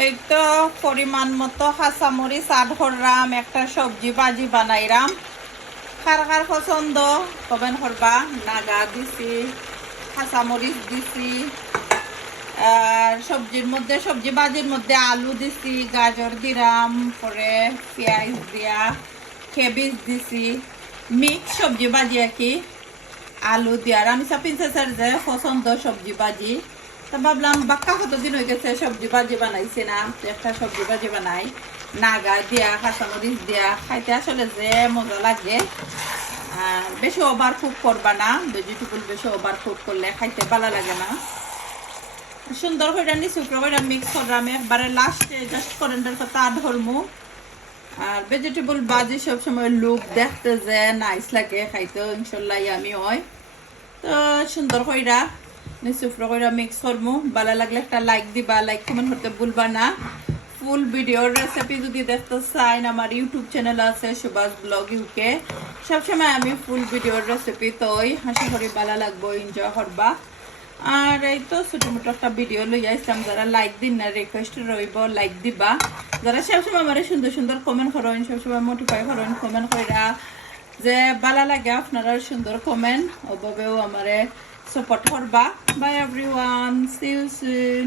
এই তো পরিমাণ মতো কাঁচামরিচ আদ করলাম, একটা সবজি ভাজি বানাইলাম। কার কার পছন্দ কবেন করবা। নাগা দিছি, কাঁচামরিচ দিছি, আর সবজি ভাজির মধ্যে আলু দিছি, গাজর দিলাম, পরে পেঁয়াজ দিয়া কেবিজ দিছি, মিক্স সবজি ভাজি আর কি, আলু দিয়া। আর আমি সাপিন চাচার যে পছন্দ সবজি ভাজি, তা ভাবলাম বাক্কা কতদিন হয়ে গেছে সবজি ভাজি বানাইছি না, একটা সবজি ভাজি বানাই নাগা দিয়া কাঁচামরিচ দিয়া, খাইতে আসলে যে মজা লাগে। আর বেশি ওভার কুক করবা না, ভেজিটেবল বেশি ওভার কুক করলে খাইতে ভালো লাগে না। সুন্দর করে নিচু করে মিক্স করলাম, একবারে লাস্টে জাস্ট করেন্টার কথা ধরমু। আর ভেজিটেবল ভাজি সবসময় লুক দেখতে যে নাইস লাগে, খাইতে ইনশাল্লাহ আমি হয়। তো সুন্দর কইরা নিচু কইরা মিক্স করমু। ভালো লাগলে একটা লাইক দিবা, লাইক কমেন্ট করতে ভুলবা না। ফুল ভিডিওর রেসিপি যদি দেখতে চাইন, আমার ইউটিউব চ্যানেল আছে সুভাষ ব্লগ ইউকে, সবসময় আমি ফুল ভিডিওর রেসিপি তৈ আশা করি ভালো লাগবো, এনজয় করবা। আর এই তো ছোট মোটো একটা ভিডিও লই আসলাম, যারা লাইক দিন না রিকোয়েস্ট রইব লাইক দিবা। যারা সবসময় আমার সুন্দর সুন্দর কমেন্ট করেন, সবসময় মোটিফাই করেন কমেন্ট কইরা, যে ভালো লাগে আপনারা সুন্দর কমেন্ট, ওভাবেও আমারে সাপোর্ট করবা। Bye everyone, see you soon.